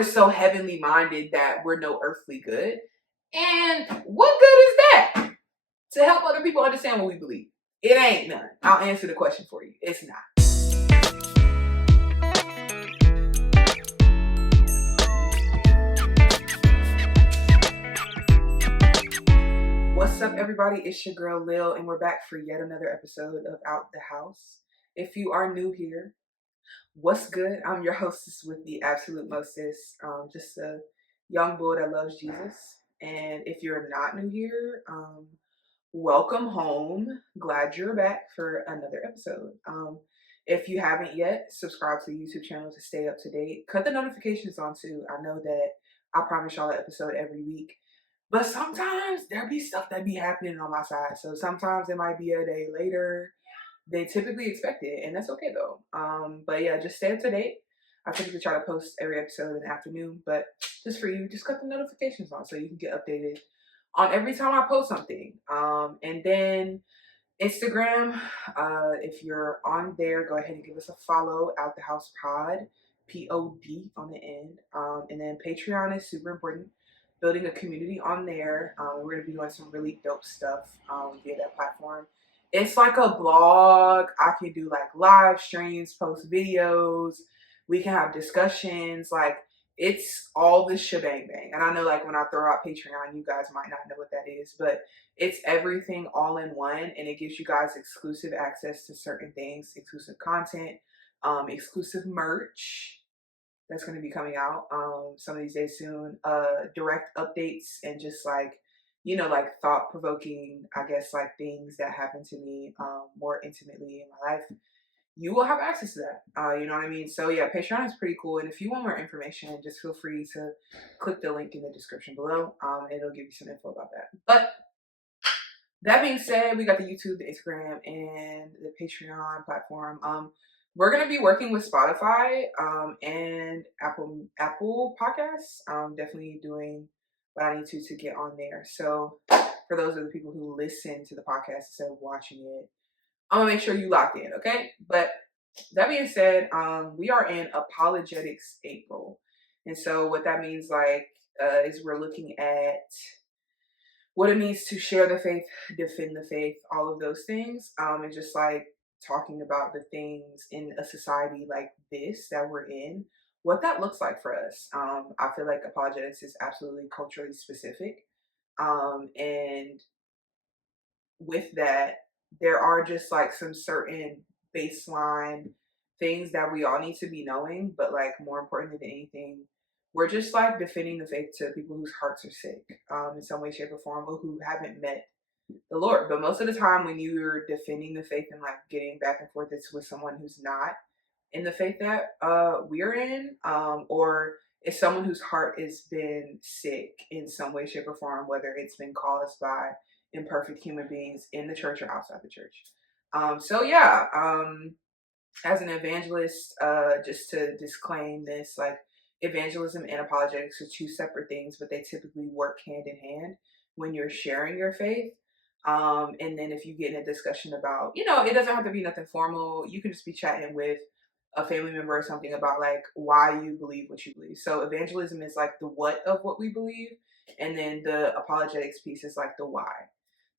we're so heavenly minded that we're no earthly good. And what good is that? To help other people understand what we believe. It ain't none. I'll answer the question for you. It's not. What's up, everybody? It's your girl Lil, and we're back for yet another episode of Out the House. If you are new here, what's good? I'm your hostess with the absolute mostest, just a young boy that loves Jesus. And if you're not new here, welcome home. Glad you're back for another episode. If you haven't yet, subscribe to the YouTube channel to stay up to date. Cut the notifications on too. I know that I promise y'all an episode every week. But sometimes there be stuff that be happening on my side. So sometimes it might be a day later. They typically expect it, and that's okay though. But yeah, just stay up to date. I typically try to post every episode in the afternoon, but just for you, just cut the notifications on so you can get updated on every time I post something. And then Instagram, if you're on there, go ahead and give us a follow, Out the House Pod, POD on the end. And then Patreon is super important. Building a community on there. We're going to be doing some really dope stuff via that platform. It's like a blog. I can do like live streams, post videos. We can have discussions. Like, it's all the shebang bang. And I know, like, when I throw out Patreon, you guys might not know what that is, but it's everything all in one, and it gives you guys exclusive access to certain things, exclusive content, exclusive merch that's going to be coming out some of these days soon, direct updates, and just like, you know, like thought-provoking, I guess, like things that happen to me more intimately in my life. You will have access to that. You know what I mean? So yeah, Patreon is pretty cool. And if you want more information, just feel free to click the link in the description below. It'll give you some info about that. But that being said, we got the YouTube, the Instagram, and the Patreon platform. We're gonna be working with Spotify and Apple Podcasts. Definitely doing what I need to get on there. So for those of the people who listen to the podcast instead of watching it, I'm gonna make sure you locked in, okay? But that being said, we are in Apologetics April, and so what that means, like, is we're looking at what it means to share the faith, defend the faith, all of those things, and just like talking about the things in a society like this that we're in, what that looks like for us. I feel like apologetics is absolutely culturally specific, and with that, there are just like some certain baseline things that we all need to be knowing, but like more importantly than anything, we're just like defending the faith to people whose hearts are sick in some way, shape, or form, or who haven't met the Lord. But most of the time, when you're defending the faith and like getting back and forth, it's with someone who's not in the faith that we're in, or it's someone whose heart has been sick in some way, shape, or form, whether it's been caused by imperfect human beings in the church or outside the church. So yeah, as an evangelist, just to disclaim this, like, evangelism and apologetics are two separate things, but they typically work hand in hand when you're sharing your faith. And then if you get in a discussion about, you know, it doesn't have to be nothing formal. You can just be chatting with a family member or something about like why you believe what you believe. So evangelism is like the what of what we believe, and then the apologetics piece is like the why.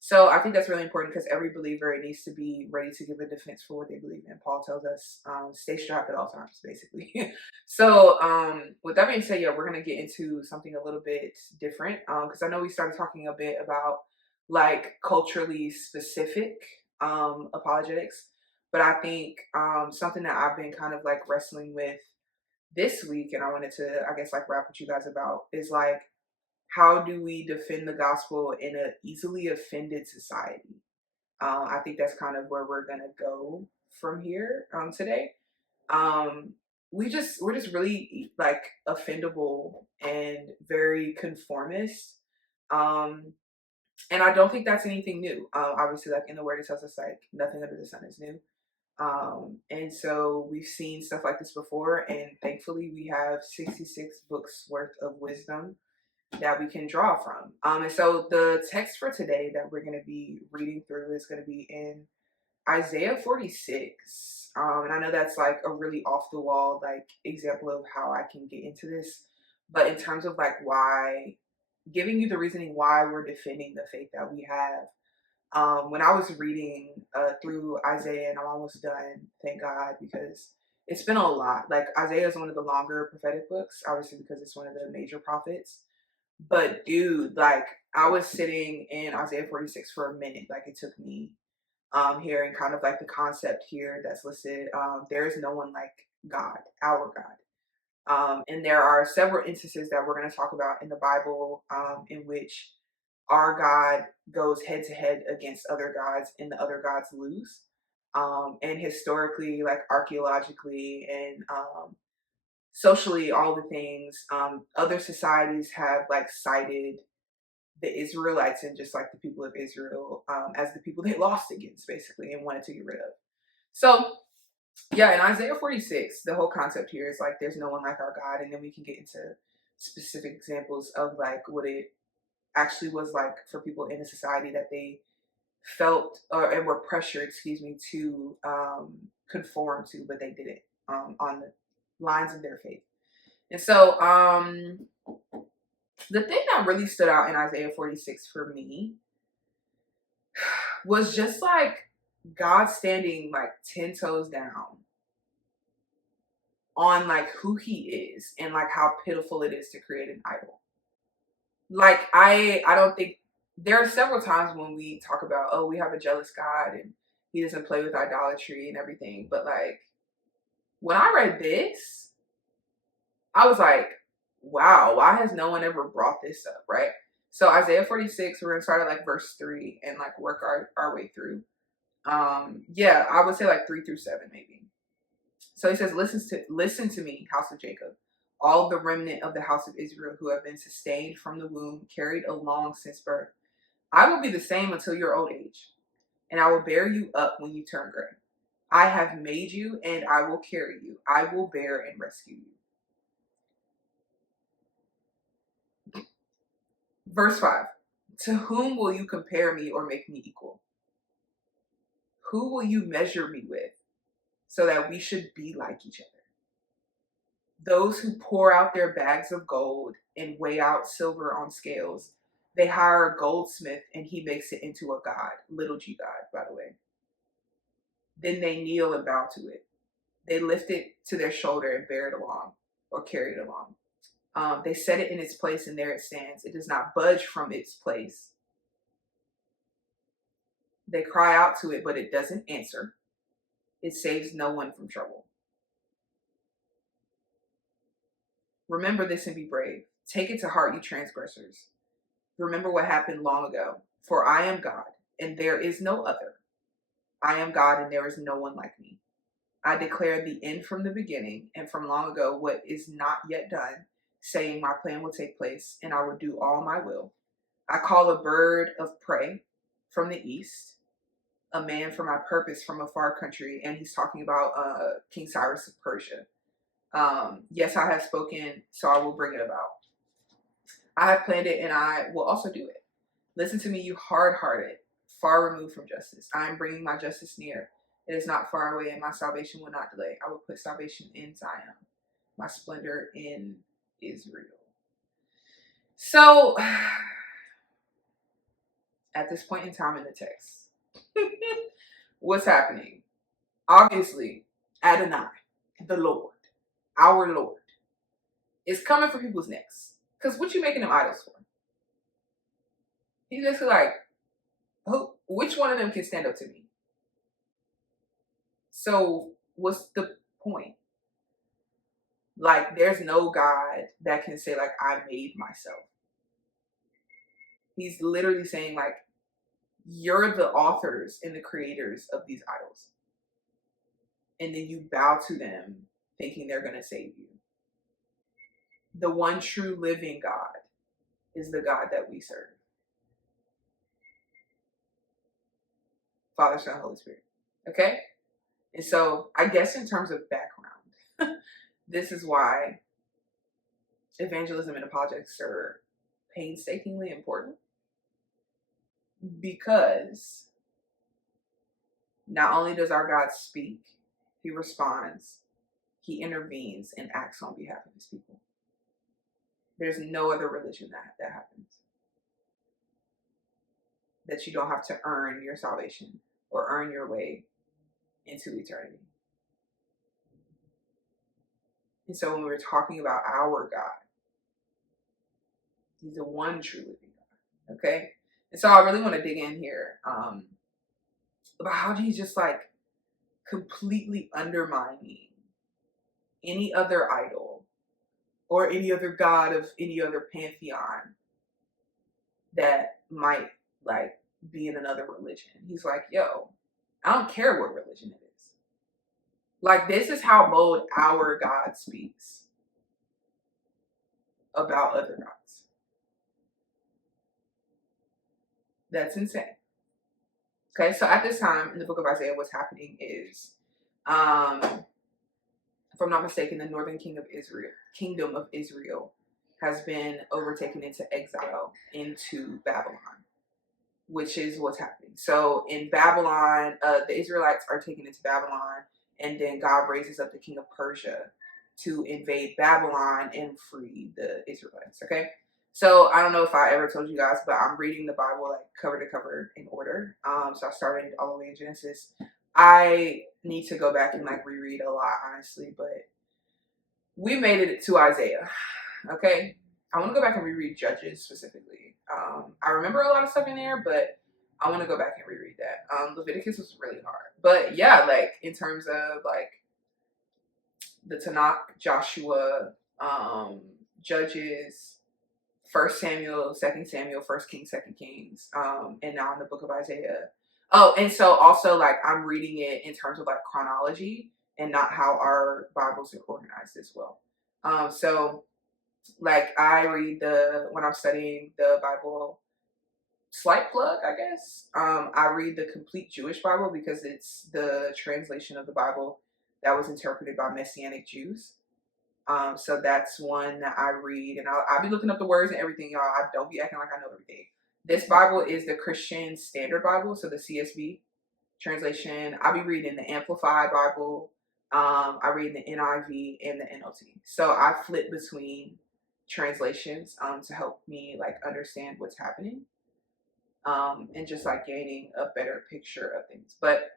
So I think that's really important because every believer needs to be ready to give a defense for what they believe in. Paul tells us, stay strapped at all times, basically. So with that being said, yeah, we're going to get into something a little bit different because I know we started talking a bit about like culturally specific apologetics. But I think something that I've been kind of like wrestling with this week, and I wanted to, I guess, like rap with you guys about, is like, how do we defend the gospel in an easily offended society? I think that's kind of where we're gonna go from here today. We're just really like offendable and very conformist. And I don't think that's anything new. Obviously, like in the word it tells us like nothing under the sun is new. And so we've seen stuff like this before, and thankfully we have 66 books worth of wisdom that we can draw from. And so the text for today that we're going to be reading through is going to be in Isaiah 46. And I know that's like a really off the wall like example of how I can get into this, but in terms of like why, giving you the reasoning why we're defending the faith that we have. When I was reading through Isaiah, and I'm almost done, thank God, because it's been a lot. Like Isaiah is one of the longer prophetic books, obviously because it's one of the major prophets. But dude, like I was sitting in Isaiah 46 for a minute. Like it took me hearing kind of like the concept here that's listed. There is no one like God, our God. And there are several instances that we're going to talk about in the Bible in which our God goes head to head against other gods and the other gods lose. And historically, like archaeologically and socially, all the things, other societies have like cited the Israelites and just like the people of Israel as the people they lost against, basically, and wanted to get rid of. So yeah, in Isaiah 46, the whole concept here is like there's no one like our God, and then we can get into specific examples of like what it actually was like for people in a society that they felt and were pressured, to conform to, but they didn't on the lines of their faith. And so the thing that really stood out in Isaiah 46 for me was just like God standing like 10 toes down on like who he is and like how pitiful it is to create an idol. Like I don't think, there are several times when we talk about, oh, we have a jealous God and he doesn't play with idolatry and everything, but like when I read this, I was like, wow, why has no one ever brought this up, right? So Isaiah 46, we're gonna start at like verse 3 and like work our way through. Yeah, I would say like 3 through 7 maybe. So he says, listen to me, house of Jacob, all the remnant of the house of Israel who have been sustained from the womb, carried along since birth. I will be the same until your old age, and I will bear you up when you turn gray. I have made you, and I will carry you. I will bear and rescue you. Verse 5. To whom will you compare me or make me equal? Who will you measure me with so that we should be like each other? Those who pour out their bags of gold and weigh out silver on scales. They hire a goldsmith and he makes it into a god, little g god, by the way. Then they kneel and bow to it. They lift it to their shoulder and bear it along or carry it along. They set it in its place and there it stands. It does not budge from its place. They cry out to it, but it doesn't answer. It saves no one from trouble. Remember this and be brave. Take it to heart, you transgressors. Remember what happened long ago. For I am God, and there is no other. I am God, and there is no one like me. I declare the end from the beginning, and from long ago what is not yet done, saying my plan will take place, and I will do all my will. I call a bird of prey from the east, a man for my purpose from a far country, and he's talking about King Cyrus of Persia. Yes, I have spoken, so I will bring it about. I have planned it, and I will also do it. Listen to me, you hard-hearted, far removed from justice. I am bringing my justice near. It is not far away, and my salvation will not delay. I will put salvation in Zion, my splendor in Israel. So, at this point in time in the text, what's happening? Obviously, Adonai, the Lord, our Lord, is coming for people's necks. Because what you making them idols for? He's just like, which one of them can stand up to me? So what's the point? Like, there's no God that can say, like, I made myself. He's literally saying, like, you're the authors and the creators of these idols. And then you bow to them thinking they're going to save you. The one true living God is the God that we serve. Father, Son, Holy Spirit. Okay? And so I guess in terms of background, this is why evangelism and apologetics are painstakingly important. Because not only does our God speak, he responds, he intervenes and acts on behalf of his people. There's no other religion that happens. That you don't have to earn your salvation or earn your way into eternity. And so when we're talking about our God, he's the one true living God. Okay? And so I really want to dig in here about how he's just like completely undermining any other idol or any other god of any other pantheon that might like be in another religion. He's like, yo, I don't care what religion it is. Like, this is how bold our God speaks about other gods. That's insane. Okay, so at this time in the book of Isaiah, what's happening is, if I'm not mistaken, the northern kingdom of Israel has been overtaken into exile into Babylon, which is what's happening. So in Babylon, the Israelites are taken into Babylon, and then God raises up the king of Persia to invade Babylon and free the Israelites. Okay, so I don't know if I ever told you guys, but I'm reading the Bible like cover to cover in order. So I started all the way in Genesis. I need to go back and like reread a lot, honestly, but we made it to Isaiah. Okay, I want to go back and reread Judges specifically. I remember a lot of stuff in there, but I want to go back and reread that. Leviticus was really hard, but yeah, like in terms of like the Tanakh, Joshua, Judges, 1 Samuel, 2 Samuel, 1 Kings, 2 Kings, and now in the book of Isaiah. Oh, and so also like I'm reading it in terms of like chronology and not how our Bibles are organized as well. So like I read when I'm studying the Bible, slight plug, I guess. I read the complete Jewish Bible because it's the translation of the Bible that was interpreted by Messianic Jews. So that's one that I read, and I'll be looking up the words and everything, y'all. I don't be acting like I know everything. This Bible is the Christian Standard Bible, so the CSB translation. I'll be reading the Amplified Bible. I read the NIV and the NLT. So I flip between translations to help me like understand what's happening, and just like gaining a better picture of things. But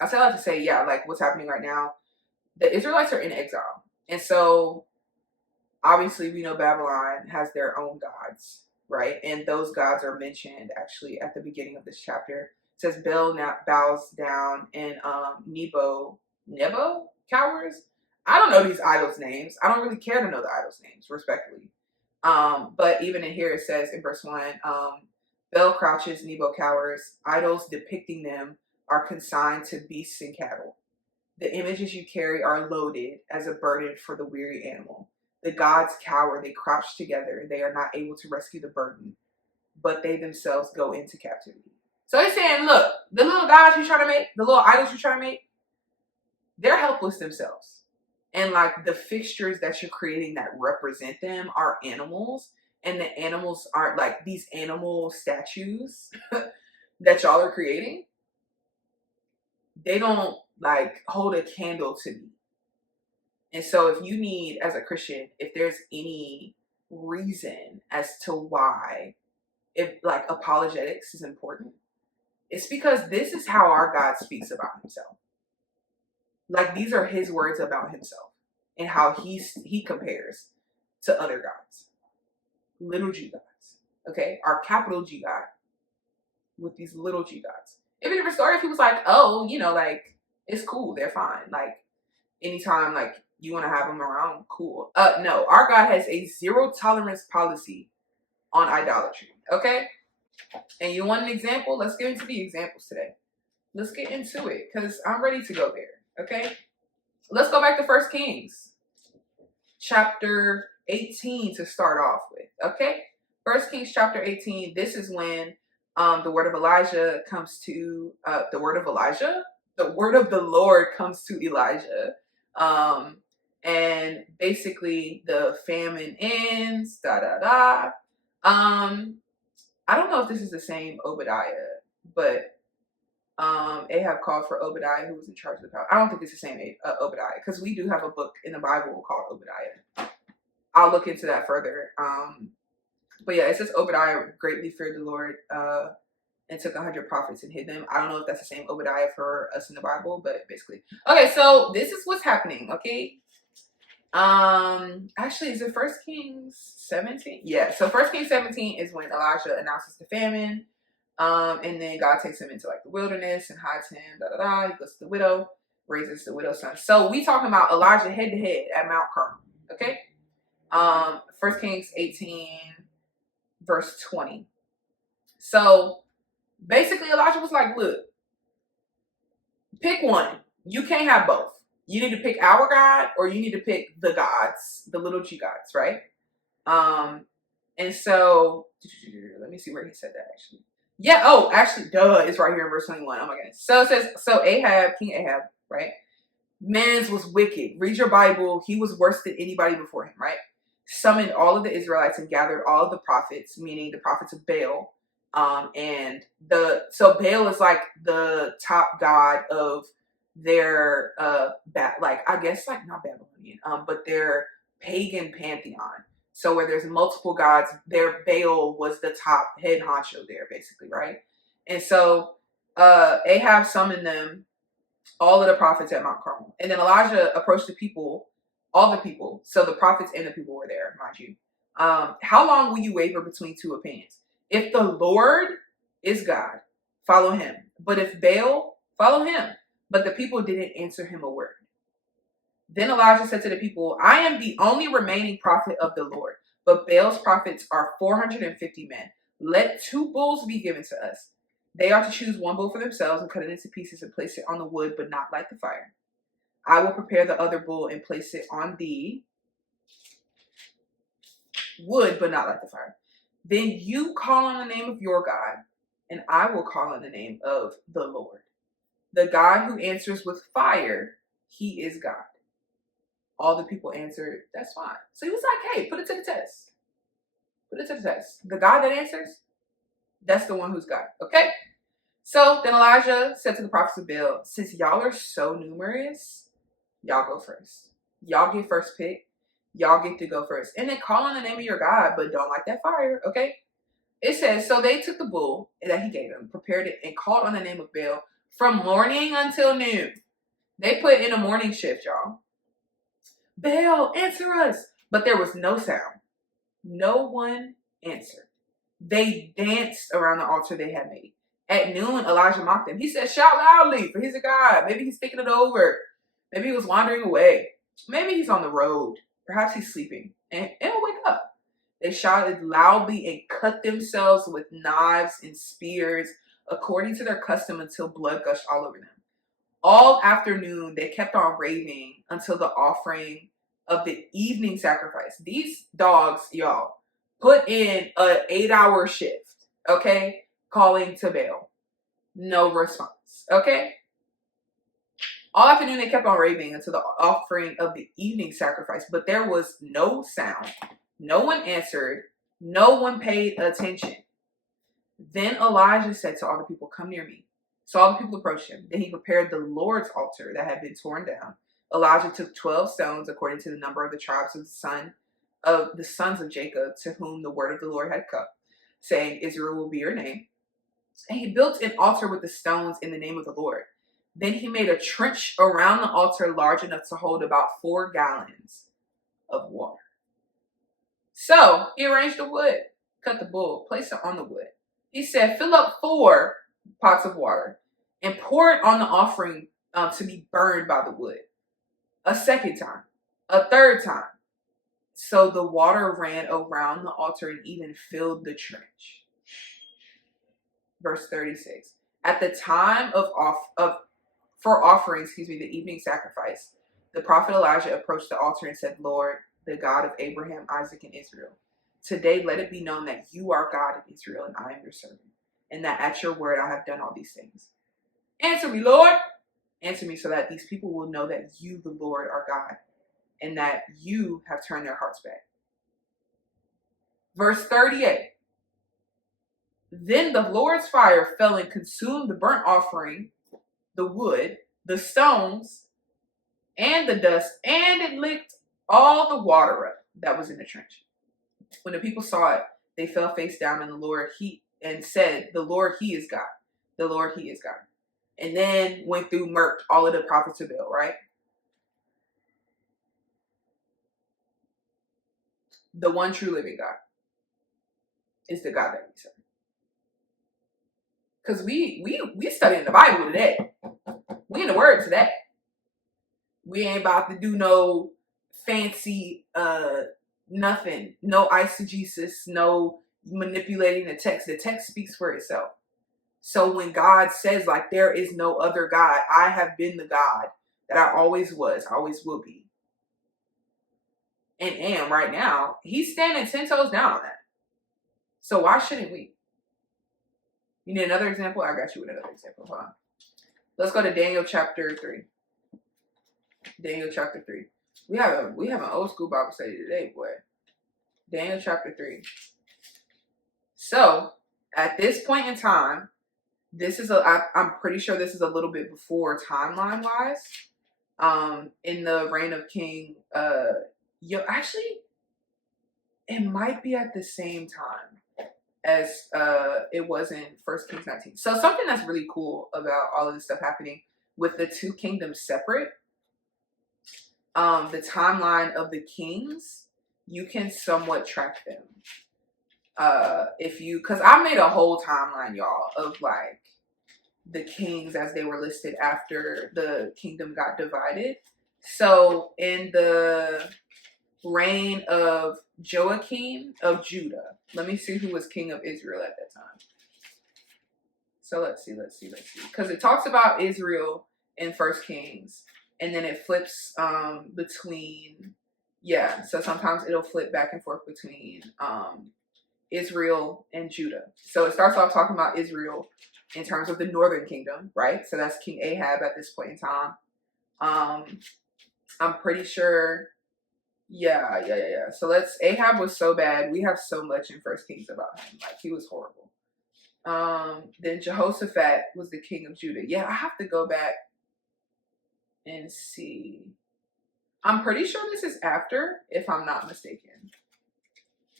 I say that to say, yeah, like what's happening right now, the Israelites are in exile. And so obviously we know Babylon has their own gods, right? And those gods are mentioned actually at the beginning of this chapter. It says Bel now bows down and Nebo cowers. I don't know these idols' names. I don't really care to know the idols' names, respectfully. But even in here it says in verse 1, Bel crouches, Nebo cowers. Idols depicting them are consigned to beasts and cattle. The images you carry are loaded as a burden for the weary animal. The gods cower, they crouch together. They are not able to rescue the burden, but they themselves go into captivity. So he's saying, look, the little gods you're trying to make, the little idols you're trying to make, they're helpless themselves. And like the fixtures that you're creating that represent them are animals. And the animals aren't like these animal statues that y'all are creating. They don't like hold a candle to me. And so if you need, as a Christian, if there's any reason as to why, if like apologetics is important, it's because this is how our God speaks about himself. Like these are his words about himself and how he compares to other gods. Little g gods. Okay? Our capital G God with these little g gods. Even if a story, if he was like, oh, you know, like, it's cool, they're fine. Like, anytime, like, you want to have them around, cool. No, our God has a zero tolerance policy on idolatry, okay? And you want an example? Let's get into the examples today. Let's get into it, because I'm ready to go there, okay? Let's go back to 1 Kings, chapter 18 to start off with, okay? 1 Kings chapter 18, this is when the word of Elijah comes to, the word of the Lord comes to Elijah. And basically the famine ends, I don't know if this is the same Obadiah, but Ahab called for Obadiah, who was in charge of the palace. I don't think it's the same Obadiah, because we do have a book in the Bible called Obadiah. I'll look into that further. But yeah, it says Obadiah greatly feared the Lord and took 100 prophets and hid them. I don't know if that's the same Obadiah for us in the Bible, but basically. Okay, so this is what's happening, okay? Actually, is it 1 Kings 17? Yeah, so 1 Kings 17 is when Elijah announces the famine. And then God takes him into like the wilderness and hides him, He goes to the widow, raises the widow's son. So we talking about Elijah head to head at Mount Carmel, okay? 1 Kings 18, verse 20. So basically Elijah was like, look, pick one. You can't have both. You need to pick our God or you need to pick the gods, the little g gods, right? And so let me see where he said that actually. Yeah, oh, actually, duh, it's right here in verse 21. Oh my goodness. So it says, so Ahab, King Ahab, right? Mans was wicked. Read your Bible. He was worse than anybody before him, right? Summoned all of the Israelites and gathered all of the prophets, meaning the prophets of Baal. So Baal is like the top god of their I guess like not Babylonian, but their pagan pantheon. So where there's multiple gods, their Baal was the top head honcho there, basically, right? And so Ahab summoned them, all of the prophets at Mount Carmel. And then Elijah approached the people, all the people. So the prophets and the people were there, mind you. How long will you waver between two opinions? If the Lord is God, follow him. But if Baal, follow him. But the people didn't answer him a word. Then Elijah said to the people, I am the only remaining prophet of the Lord, but Baal's prophets are 450 men. Let 2 bulls be given to us. They are to choose 1 bull for themselves and cut it into pieces and place it on the wood, but not light the fire. I will prepare the other bull and place it on the wood, but not light the fire. Then you call on the name of your God, and I will call on the name of the Lord. The God who answers with fire, he is God. All the people answered, that's fine. So he was like, hey, put it to the test. Put it to the test. The God that answers, that's the one who's God. Okay? So then Elijah said to the prophets of Baal, since y'all are so numerous, y'all go first. Y'all get first pick. Y'all get to go first. And then call on the name of your God, but don't light that fire. Okay? It says, so they took the bull that he gave them, prepared it, and called on the name of Baal from morning until noon. They put in a morning shift, y'all. Baal, answer us. But there was no sound. No one answered. They danced around the altar they had made. At noon, Elijah mocked them. He said, shout loudly, for he's a God. Maybe he's thinking it over. Maybe he was wandering away. Maybe he's on the road. Perhaps he's sleeping. And he'll wake up. They shouted loudly and cut themselves with knives and spears according to their custom until blood gushed all over them. All afternoon, they kept on raving until the offering of the evening sacrifice. These dogs, y'all, put in an 8-hour shift, okay? Calling to Baal. No response, okay? All afternoon, they kept on raving until the offering of the evening sacrifice, but there was no sound. No one answered. No one paid attention. Then Elijah said to all the people, come near me. So all the people approached him. Then he prepared the Lord's altar that had been torn down. Elijah took 12 stones according to the number of the tribes of the sons of Jacob, to whom the word of the Lord had come, saying, Israel will be your name. And he built an altar with the stones in the name of the Lord. Then he made a trench around the altar large enough to hold about 4 gallons of water. So he arranged the wood, cut the bull, placed it on the wood. He said, fill up 4 pots of water and pour it on the offering to be burned by the wood. A second time, a third time. So the water ran around the altar and even filled the trench. Verse 36. At the time for offering, the evening sacrifice, the prophet Elijah approached the altar and said, Lord, the God of Abraham, Isaac, and Israel, today let it be known that you are God in Israel and I am your servant, and that at your word I have done all these things. Answer me, Lord. Answer me so that these people will know that you, the Lord, are God, and that you have turned their hearts back. Verse 38. Then the Lord's fire fell and consumed the burnt offering, the wood, the stones, and the dust, and it licked all the water up. that was in the trench. When the people saw it, they fell face down in the Lord, and said, "The Lord, He is God. The Lord, He is God." And then went through murked all of the prophets of Baal, right? The one true living God is the God that we serve. Because we studying the Bible today. We in the Word today. We ain't about to do no fancy nothing. No eisegesis, no manipulating the text. The text speaks for itself. So when God says, like, there is no other God, I have been the God that I always was, always will be, and am right now, He's standing 10 toes down on that. So why shouldn't we? You need another example? I got you with another example. Hold on. Let's go to Daniel chapter 3. Daniel chapter 3. We have an old school Bible study today, boy. Daniel chapter 3. So at this point in time, I'm pretty sure this is a little bit before timeline wise. In the reign of King actually it might be at the same time as it was in 1 Kings 19. So something that's really cool about all of this stuff happening with the two kingdoms separate, the timeline of the kings, you can somewhat track them. Because I made a whole timeline, y'all, of like the kings as they were listed after the kingdom got divided. So in the reign of Joachim of Judah, let me see who was king of Israel at that time. So let's see. Because it talks about Israel in 1 Kings, and then it flips between, so sometimes it'll flip back and forth between Israel and Judah. So it starts off talking about Israel in terms of the northern kingdom, right? So that's King Ahab at this point in time. I'm pretty sure, So Ahab was so bad. We have so much in 1 Kings about him. Like, he was horrible. Then Jehoshaphat was the king of Judah. Yeah, I have to go back and see. I'm pretty sure this is after, if I'm not mistaken.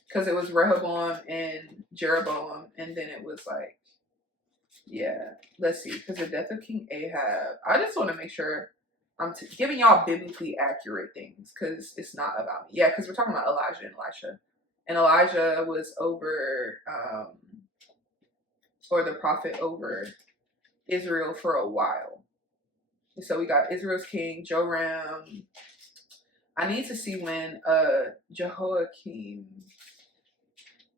Because it was Rehoboam and Jeroboam, and then it was like, let's see. Because the death of King Ahab, I just want to make sure I'm giving y'all biblically accurate things, because it's not about me. Yeah, because we're talking about Elijah and Elisha. And Elijah was over, or the prophet over Israel for a while. And so we got Israel's king, Joram. I need to see when Jehoiakim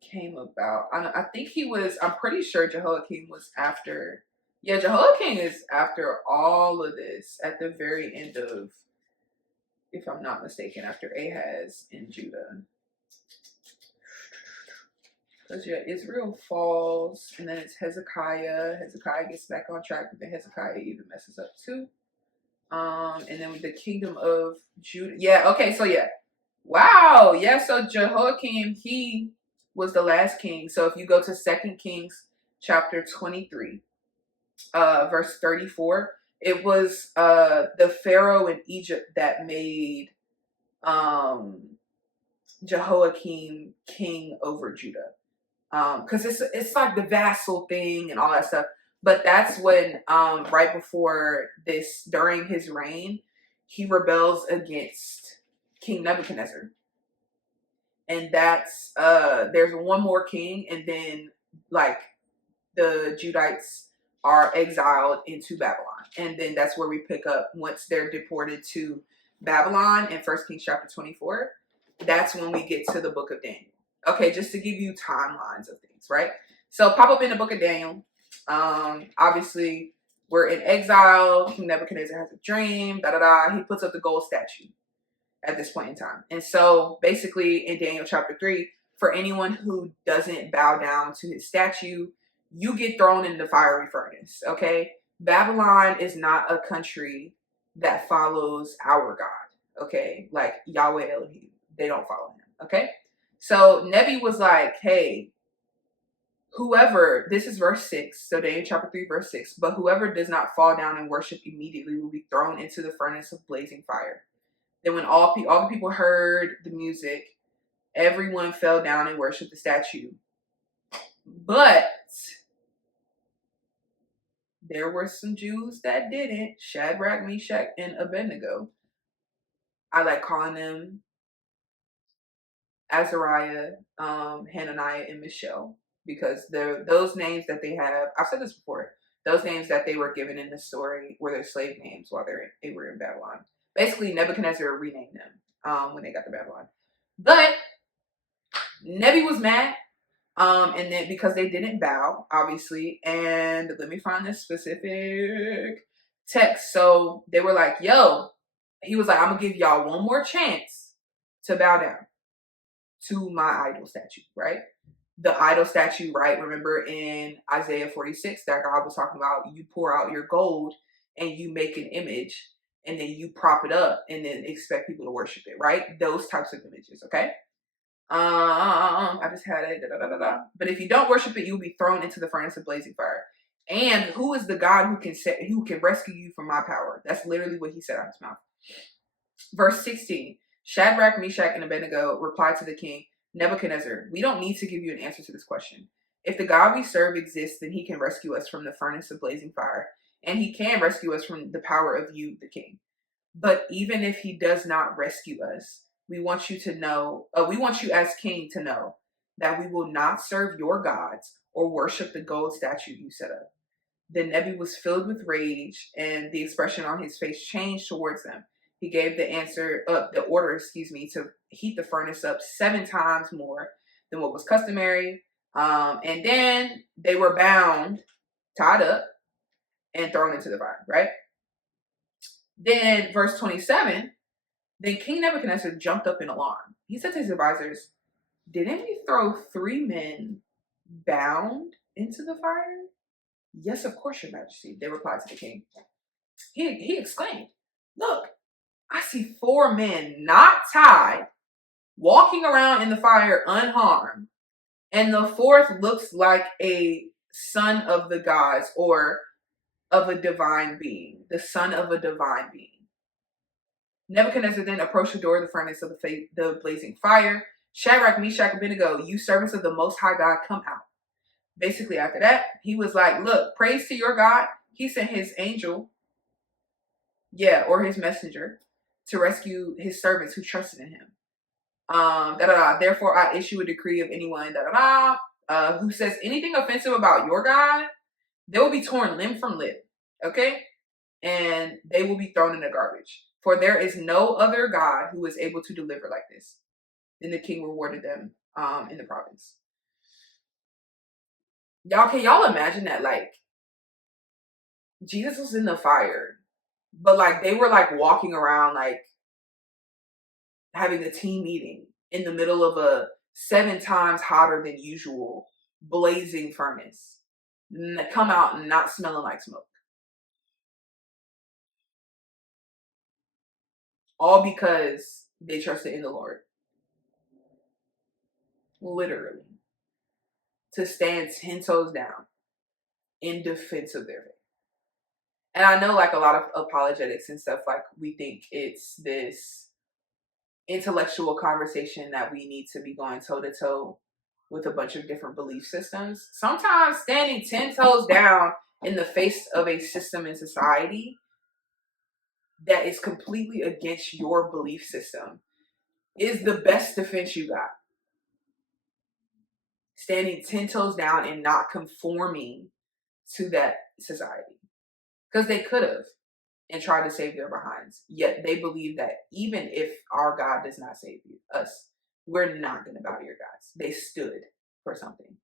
came about. I'm pretty sure Jehoiakim was after. Yeah, Jehoiakim is after all of this, at the very end of, if I'm not mistaken, after Ahaz in Judah. Because Israel falls, and then it's Hezekiah. Hezekiah gets back on track, but then Hezekiah even messes up too. And then with the kingdom of Judah. Wow. Yeah, so Jehoiakim, he was the last king. So if you go to 2 Kings chapter 23, verse 34, it was the Pharaoh in Egypt that made Jehoiakim king over Judah. Because it's like the vassal thing and all that stuff. But that's when, right before this, during his reign, he rebels against King Nebuchadnezzar. And that's, there's one more king, and then, like, the Judites are exiled into Babylon. And then that's where we pick up, once they're deported to Babylon in 1 Kings chapter 24, that's when we get to the book of Daniel. Okay, just to give you timelines of things, right? So pop up in the book of Daniel. Obviously, we're in exile. King Nebuchadnezzar has a dream. He puts up the gold statue at this point in time. And so basically in Daniel chapter 3, for anyone who doesn't bow down to his statue, you get thrown in the fiery furnace, okay? Babylon is not a country that follows our God, okay? Like Yahweh Elohim. They don't follow him, okay? So Nebi was like, hey, whoever, this is verse 6, so Daniel chapter 3, verse 6, but whoever does not fall down and worship immediately will be thrown into the furnace of blazing fire. Then when all the people heard the music, Everyone fell down and worshiped the statue. But there were some Jews that didn't. Shadrach, Meshach, and Abednego. I like calling them Azariah, Hananiah, and Mishael, because those names that they have, I've said this before, those names that they were given in the story were their slave names while they were in Babylon. Basically, Nebuchadnezzar renamed them when they got to Babylon. But Nebi was mad, and then because they didn't bow, obviously. And let me find this specific text. So they were like, yo, he was like, I'm gonna give y'all one more chance to bow down to my idol statue, right? The idol statue, right? Remember in Isaiah 46 that God was talking about, you pour out your gold and you make an image and then you prop it up and then expect people to worship it, right? Those types of images, okay? I just had it. But if you don't worship it, you'll be thrown into the furnace of blazing fire. And who is the God who can rescue you from my power? That's literally what he said out of his mouth. Verse 16. Shadrach, Meshach, and Abednego replied to the king, Nebuchadnezzar, we don't need to give you an answer to this question. If the God we serve exists, then he can rescue us from the furnace of blazing fire, and he can rescue us from the power of you, the king. But even if he does not rescue us, we want you as king to know that we will not serve your gods or worship the gold statue you set up. Then Nebi was filled with rage, and the expression on his face changed towards them. He gave the order, to heat the furnace up 7 times more than what was customary. And then they were bound, tied up, and thrown into the fire, right? Then verse 27, then King Nebuchadnezzar jumped up in alarm. He said to his advisors, didn't we throw 3 men bound into the fire? Yes, of course, your majesty, they replied to the king. He exclaimed, look, I see 4 men not tied, walking around in the fire unharmed, and the 4th looks like a son of the gods or of a divine being, the son of a divine being. Nebuchadnezzar then approached the door of the furnace of the blazing fire. Shadrach, Meshach, and Abednego, you servants of the Most High God, come out. Basically, after that, he was like, look, praise to your God. He sent his angel, or his messenger, to rescue his servants who trusted in him. Therefore, I issue a decree of anyone who says anything offensive about your God, they will be torn limb from limb, okay? And they will be thrown in the garbage. For there is no other God who is able to deliver like this. Then the king rewarded them in the province. Can y'all imagine that? Like, Jesus was in the fire, but like they were like walking around like having a team meeting in the middle of a 7 times hotter than usual blazing furnace. Come out and not smelling like smoke. All because they trusted in the Lord. Literally. To stand 10 toes down in defense of their faith. And I know like a lot of apologetics and stuff, like we think it's this intellectual conversation that we need to be going toe to toe with a bunch of different belief systems. Sometimes standing 10 toes down in the face of a system in society that is completely against your belief system is the best defense you got. Standing 10 toes down and not conforming to that society. Because they could have and tried to save their behinds. Yet they believe that even if our God does not save us, we're not going to bow to your gods. They stood for something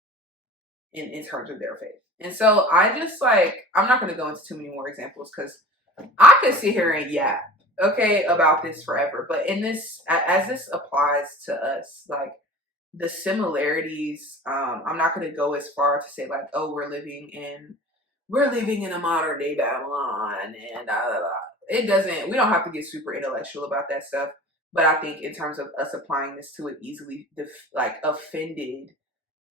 in terms of their faith. And so I just I'm not going to go into too many more examples because I could sit here and yap, about this forever. But as this applies to us, like the similarities, I'm not going to go as far to say like, oh, we're living in a modern day Babylon and we don't have to get super intellectual about that stuff. But I think in terms of us applying this to an easily offended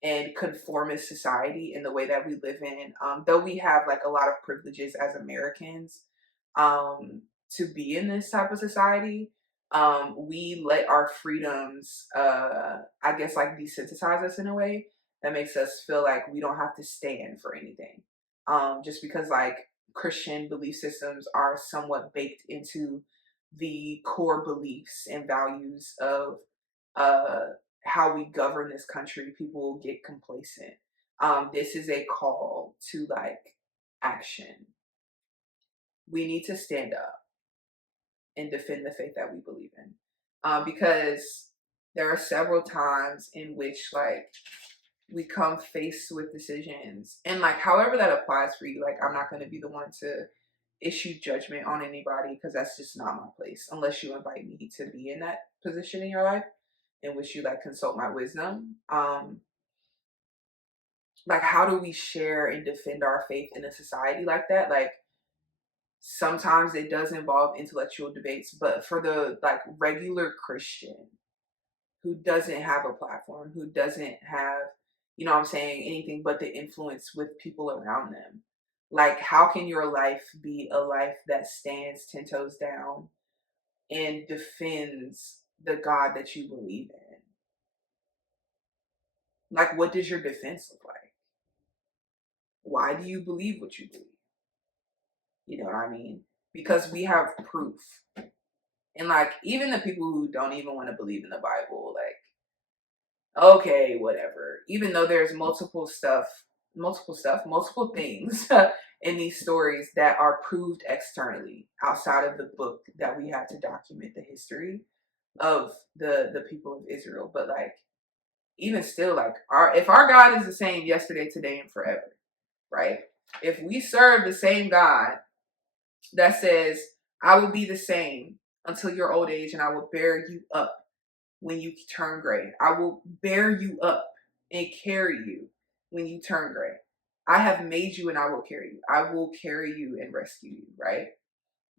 and conformist society in the way that we live in, though we have like a lot of privileges as Americans to be in this type of society, we let our freedoms, I guess, like desensitize us in a way that makes us feel like we don't have to stand for anything. Just because like Christian belief systems are somewhat baked into the core beliefs and values of uh, how we govern this country, people get complacent. This is a call to like action. We need to stand up and defend the faith that we believe in. Because there are several times in which like we come faced with decisions, and like however that applies for you, like I'm not going to be the one to issue judgment on anybody because that's just not my place unless you invite me to be in that position in your life in which you like consult my wisdom. Like how do we share and defend our faith in a society like that? Like sometimes it does involve intellectual debates, but for the like regular Christian who doesn't have a platform, who doesn't have, you know what I'm saying, anything but the influence with people around them, like how can your life be a life that stands 10 toes down and defends the God that you believe in? Like what does your defense look like? Why do you believe what you believe? You know what I mean? Because we have proof. And like even the people who don't even want to believe in the Bible, like, okay, whatever. Even though there's multiple things in these stories that are proved externally outside of the book that we have to document the history of the people of Israel. But like even still, like if our God is the same yesterday, today, and forever, right? If we serve the same God that says, I will be the same until your old age and I will bear you up when you turn gray. I will bear you up and carry you when you turn gray. I have made you and I will carry you. I will carry you and rescue you, right?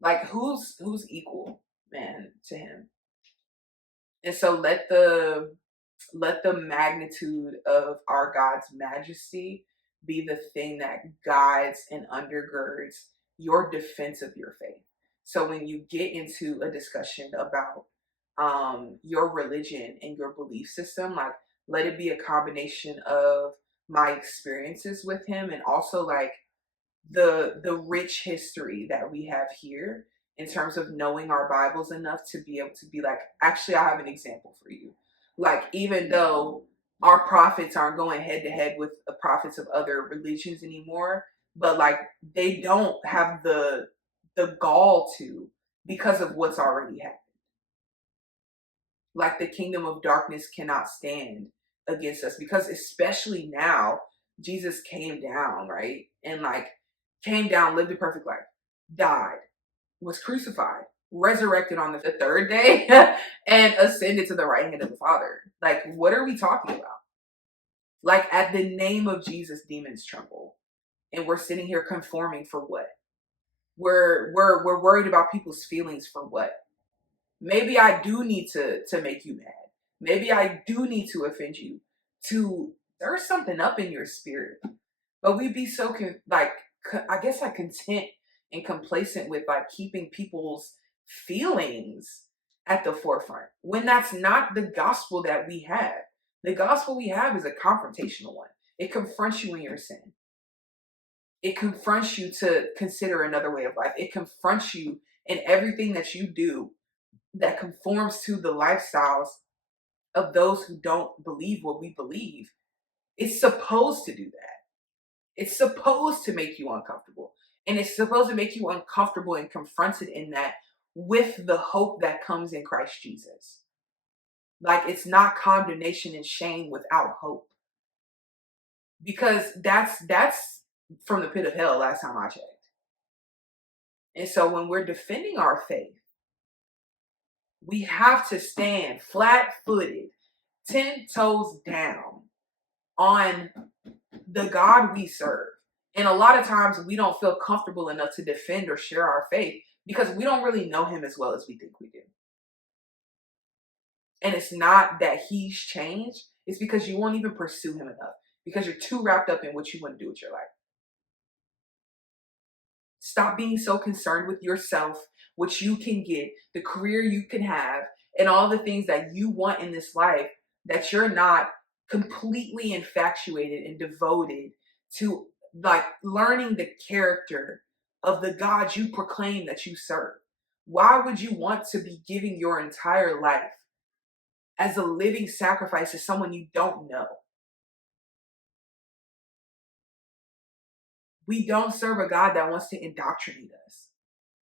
Like who's equal, man, to him? And so let the magnitude of our God's majesty be the thing that guides and undergirds your defense of your faith. So when you get into a discussion about your religion and your belief system, like let it be a combination of my experiences with him and also like the rich history that we have here in terms of knowing our Bibles enough to be able to be like, actually, I have an example for you. Like, even though our prophets aren't going head to head with the prophets of other religions anymore, but like they don't have the gall to because of what's already happened. Like the kingdom of darkness cannot stand against us because especially now, Jesus came down, right? And like came down, lived a perfect life, died, was crucified, resurrected on the third day, and ascended to the right hand of the Father. Like, what are we talking about? Like, at the name of Jesus, demons tremble. And we're sitting here conforming for what? We're worried about people's feelings for what? Maybe I do need to make you mad. Maybe I do need to offend you. To stir something up in your spirit. But we be so I guess like content and complacent with like keeping people's feelings at the forefront when that's not the gospel that we have. The gospel we have is a confrontational one. It confronts you in your sin. It confronts you to consider another way of life. It confronts you in everything that you do that conforms to the lifestyles of those who don't believe what we believe. It's supposed to do that. It's supposed to make you uncomfortable. And it's supposed to make you uncomfortable and confronted in that with the hope that comes in Christ Jesus. Like it's not condemnation and shame without hope. Because that's from the pit of hell last time I checked. And so when we're defending our faith, we have to stand flat-footed, 10 toes down on the God we serve. And a lot of times we don't feel comfortable enough to defend or share our faith because we don't really know him as well as we think we do. And it's not that he's changed. It's because you won't even pursue him enough because you're too wrapped up in what you want to do with your life. Stop being so concerned with yourself, what you can get, the career you can have, and all the things that you want in this life, that you're not completely infatuated and devoted to like learning the character of the God you proclaim that you serve? Why would you want to be giving your entire life as a living sacrifice to someone you don't know? We don't serve a God that wants to indoctrinate us.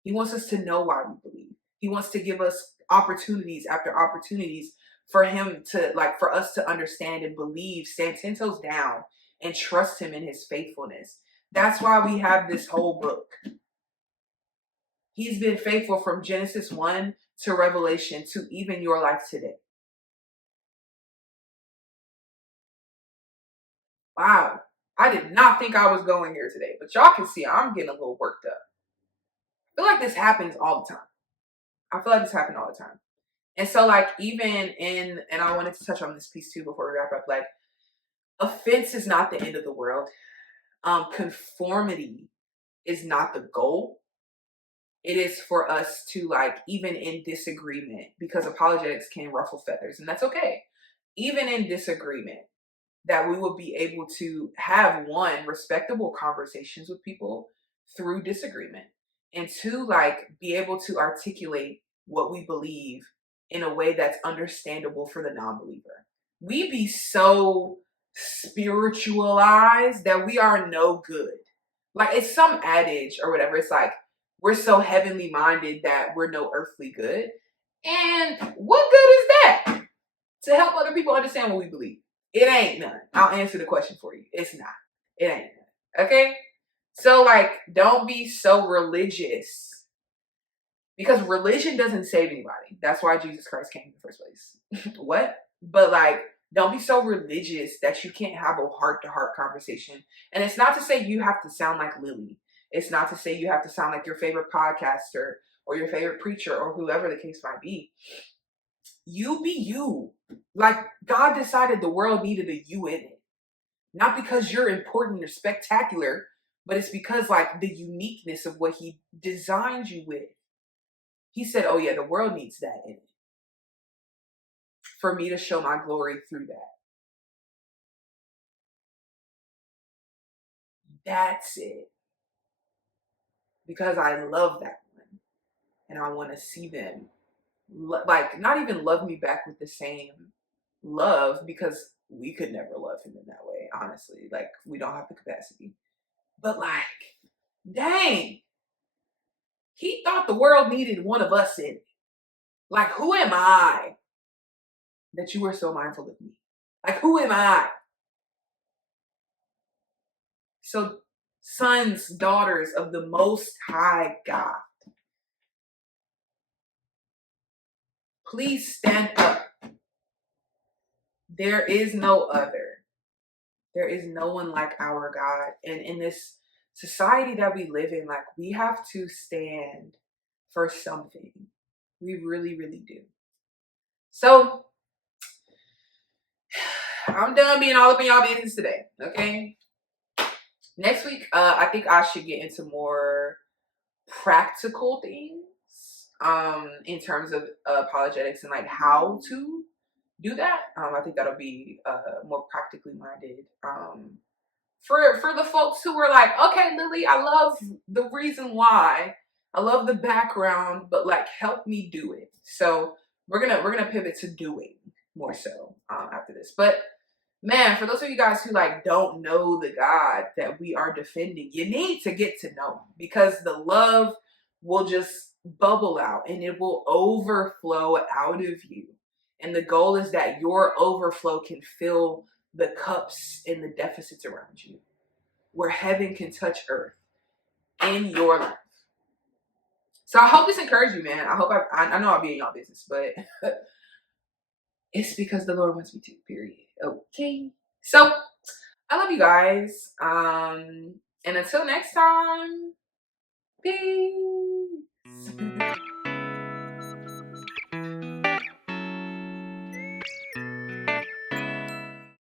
He wants us to know why we believe. He wants to give us opportunities after opportunities for him to like for us to understand and believe, stand 10 toes down and trust him in his faithfulness. That's why we have this whole book. He's been faithful from Genesis 1 to Revelation to even your life today. Wow. I did not think I was going here today, but y'all can see I'm getting a little worked up. I feel like this happens all the time. I feel like this happens all the time. And so like even in, and I wanted to touch on this piece too before we wrap up, like offense is not the end of the world. Conformity is not the goal. It is for us to like, even in disagreement, because apologetics can ruffle feathers, and that's okay. Even in disagreement, that we will be able to have one, respectable conversations with people through disagreement, and two, like be able to articulate what we believe in a way that's understandable for the non-believer. We be so spiritualized that we are no good. Like it's some adage or whatever. It's like we're so heavenly minded that we're no earthly good. And what good is that? To help other people understand what we believe. It ain't none. I'll answer the question for you. It's not. It ain't none. Okay? So like, don't be so religious. Because religion doesn't save anybody. That's why Jesus Christ came in the first place. What? But like, don't be so religious that you can't have a heart-to-heart conversation. And it's not to say you have to sound like Lilli. It's not to say you have to sound like your favorite podcaster or your favorite preacher or whoever the case might be. You be you. Like God decided the world needed a you in it. Not because you're important or spectacular, but it's because like the uniqueness of what he designed you with. He said, oh yeah, the world needs that in it. For me to show my glory through that. That's it. Because I love that one. And I want to see them like not even love me back with the same love, because we could never love him in that way, honestly. Like we don't have the capacity. But like, dang, he thought the world needed one of us in it. Like, who am I that you are so mindful of me? Like, who am I? So, sons, daughters of the Most High God, please stand up. There is no other. There is no one like our God. And in this society that we live in, like, we have to stand for something. We really, really do. So, I'm done being all up in y'all business today, okay? Next week, I think I should get into more practical things in terms of apologetics and like how to do that. I think that'll be more practically minded for the folks who were like, okay, Lilli, I love the reason why, I love the background, but like help me do it. So we're gonna pivot to doing more so after this, but. Man, for those of you guys who like don't know the God that we are defending, you need to get to know him, because the love will just bubble out and it will overflow out of you. And the goal is that your overflow can fill the cups and the deficits around you, where heaven can touch earth in your life. So I hope this encouraged you, man. I hope I know I'll be in y'all business, but it's because the Lord wants me to, period. Okay. So I love you guys. And until next time, peace.